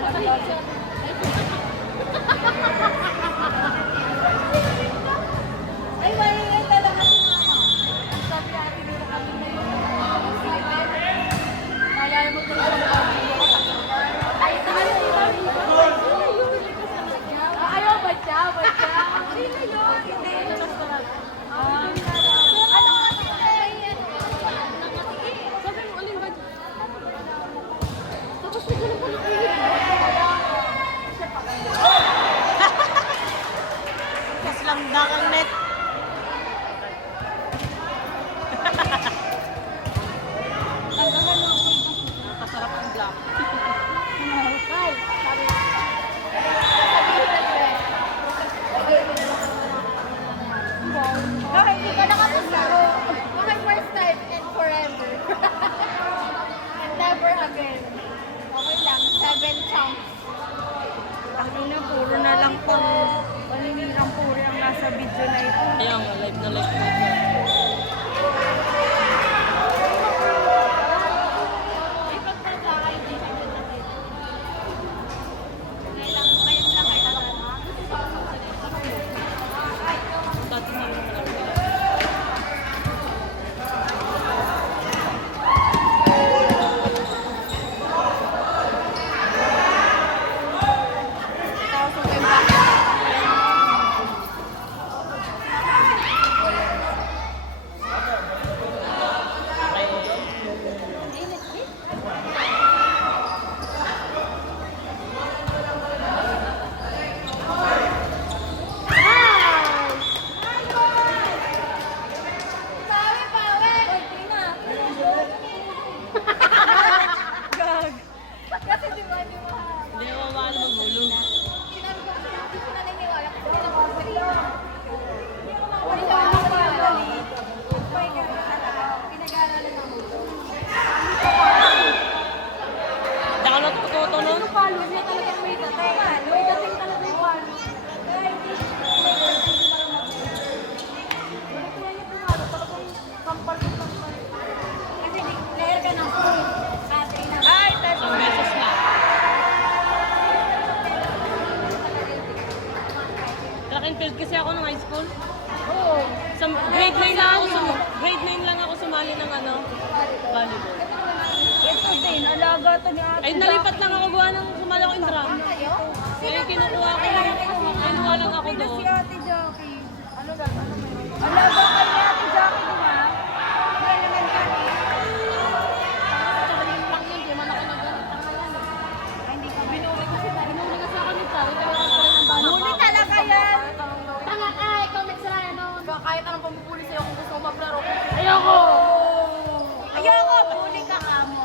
naglalaglag. Ay, maringay talaga si mama. Sabi natin dito kami na yun. Nalala mo talaga sa pamilya ko. Ay, ayaw ba siya? Sino yun? Hindi, ito na sarap. Ano nga sabi mo, uling ba? Tapos nagulong ko lang Islamdak ang net. Napasarap ang black. Bakit hindi ka nakapuslaro? Bakit first time and forever? And never again. Okay lang, 7 chunks. Ang ina, puro na lang pang paninirang puri ang nasa video na ito. Ayun, live na live na siya. Kasi di ba, Hindi na mawala magulo. sinabi ko, hindi ko naniniwala kasi hindi ako sa'yo. Hindi ako naniniwala. Pinag-aaralan ako. Hindi ako natututo nun. Yung palo niya talagang may dating. May dating talaga yung palo. Kaya hindi siya talagang kampal. Kasi layer ka ng food. Ate na. Ay, Isang beses na. Track and field kasi ako nung high school. Oo. Sa grade 9 lang ako, grade 9 lang ako sumali ng ano, volleyball. Ito din, alaga to ni ate. Ay, nalipat lang ako gawa ng sumali ako in drama. Kayo? Kaya kinukuha ko lang, kinuha lang ako Pila doon. si ate Jackie. Ano ba? Alaga kay ni ate Jackie, di ba? Wala naman kami. Lang yun, di man ako nag-ganit ang ngayon. Hindi ka binuli kasi ako ni Chari, kaya ako rin ang banang Huli talaga yan. Tanga ka, ikaw nagsaraya nun. Kahit anong pamupuli sa'yo kung gusto mo maglaro. Ayoko! Ayoko, huli ka kamo.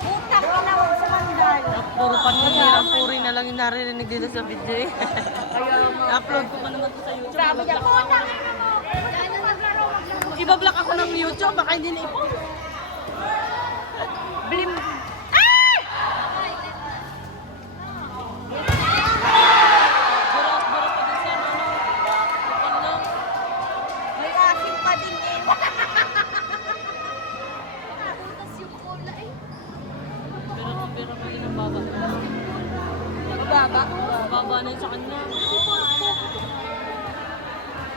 Utak, inawag sa mandal. Puro paninirang puri na lang yung narinig dito sa video eh. Upload ko pa naman to sa YouTube. Sabi niya, Ibablock utak, ako. ina mo. Yan ang maglaro, maglaro. Ibablock ako ng YouTube, baka hindi na ipo. Blim. Buras-buras pa din sa ano. Kapal lang. May asim pa din eh. Butas yung cola eh. Pero pa din ang baba. Mababa. Baba na yun sa kanya.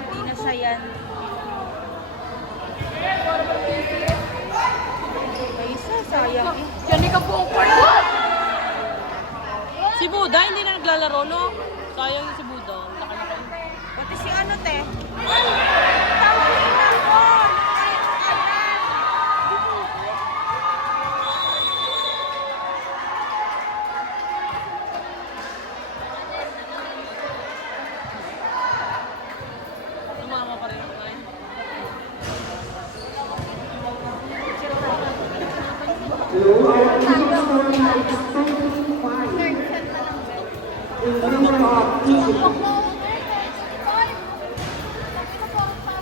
Hindi na siya yan. May isa, sayang eh. Yan ka buong part. Si Buda, hindi na naglalaro, no? Sayang yung si Buda. Pati si ano, te? Tawagin ako! Tumama pa rin ako ngayon.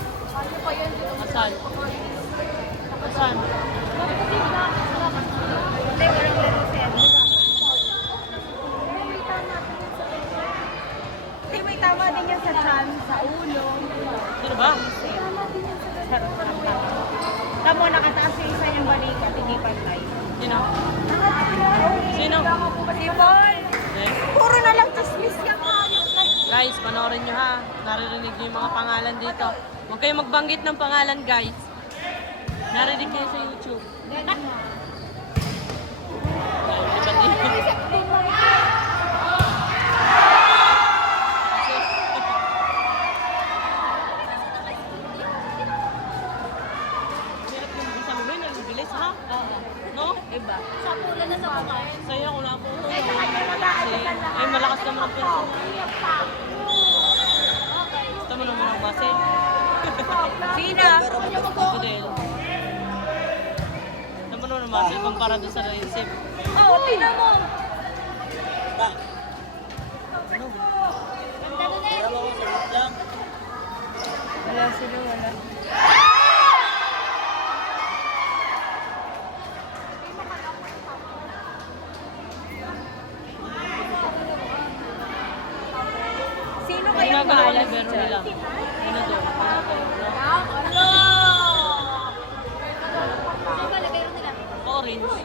Asan? Asan? Hindi, walang laro siya. Hindi, may tama din yan sa chan, sa ulo. Ano ba? Tama din yan sa Charot lang ba? Tamo, nakataas yung isa yung balikat, hindi pantay. Sino? Sino? Si Paul! Eh? Puro na lang chismis ka kayo. Guys, panoorin nyo ha. Naririnig nyo yung mga pangalan dito. Huwag kayong magbanggit ng pangalan, guys. Narinig kayo sa YouTube. Iba't iba. Hirap yung isa mo ba yun? Nagbibilis, ha? No? Iba. Sa pula na sa kumain. Sa'yo, wala po ito. Ay, malakas naman ang pensa mo. Gusto mo naman ang base? Sino? Ako din. Gusto mo naman ang base? Pang para doon sa naisip. Oo, tingnan mo. Ganda nun eh. Wala sila, wala. Sino Hindi kaya na galaw bahala libero dyan? nila. Ano to? Ano to? Ano? Ano ba lagay nila? Orange.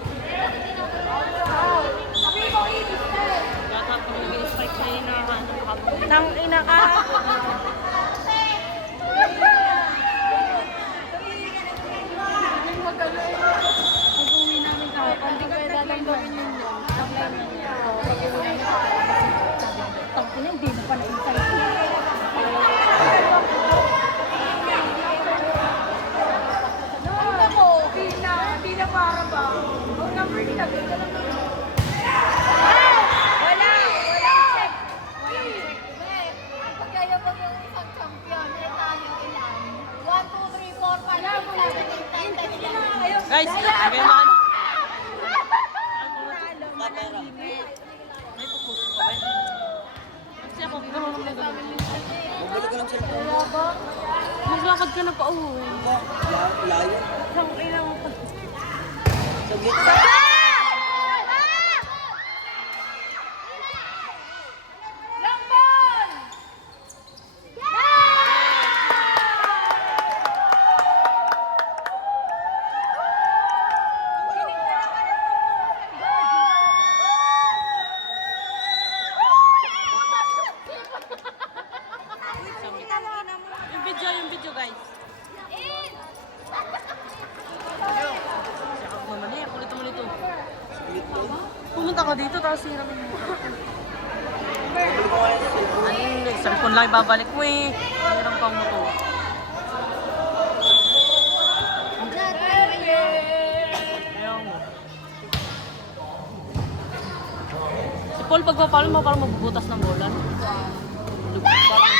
Bata pa nag-i-spike na yun na Nang ina ka. Pag-uwi namin kahapon, hindi ko dadambawin yun yun. Apply na niya. Pag-uwi namin Tangina, hindi na pa na-insight. Tingnan mo, hindi na para ba? Ang number nila, ganda lang ng Wala! Walang check! Walang check. Ang pagkaya mo yung isang champion, eh tayo ilan? 1, 2, 3, 4, 5, 6, 7, 8, 9, 10, 11. Guys, lagay mo ano? May pupuso pa ba? Kasi ako, gano'n naman gano'n. Bumili ko ng cellphone. Maglakad ka na pa uwi. Layo. Ang ina mo. Sa gitna. Lambon! Yung video guys. Siya ka naman eh, kulit naman ito. Pumunta ka dito, tapos hiramin mo. Bumili ko ngayon ng cellphone. Ay, cellphone lang ibabalik mo eh. Hirang pang mo to. Ayaw mo. Si Paul, pagpapalo mo parang magbubutas ng bola. Parang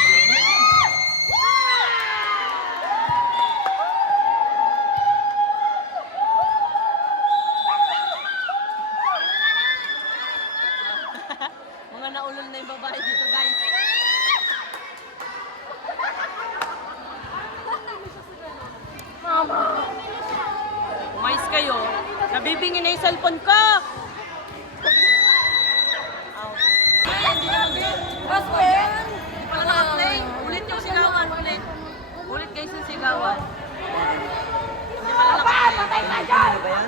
mga naulol na yung babae dito, guys. Umayos kayo. Nabibingin na yung cellphone ko. Ow. Basket! Hindi pala naka-play. Ulit yung sigawan. Ulit. Ulit guys yung sigawan. Hindi pala naka-play. Ano ba yan?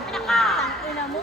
Ina mo.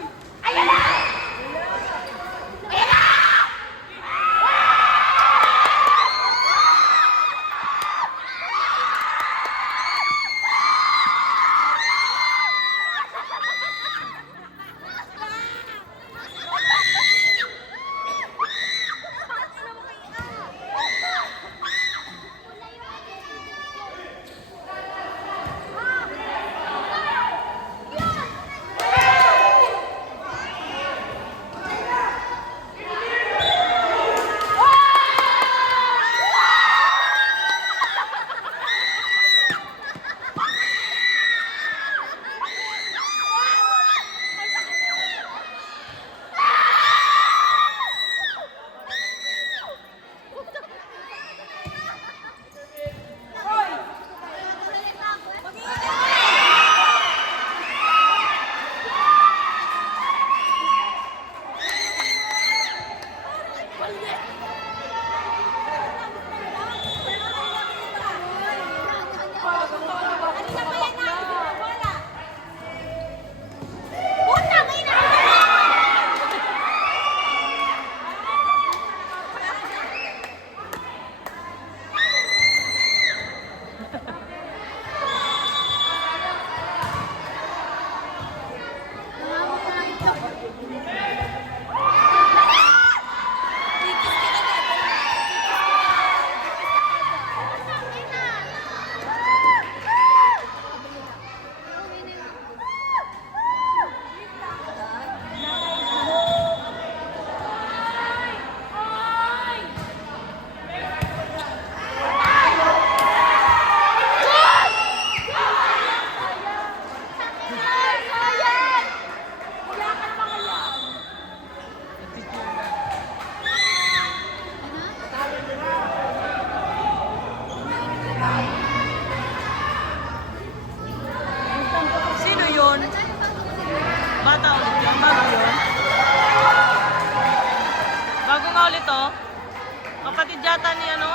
yata ni ano,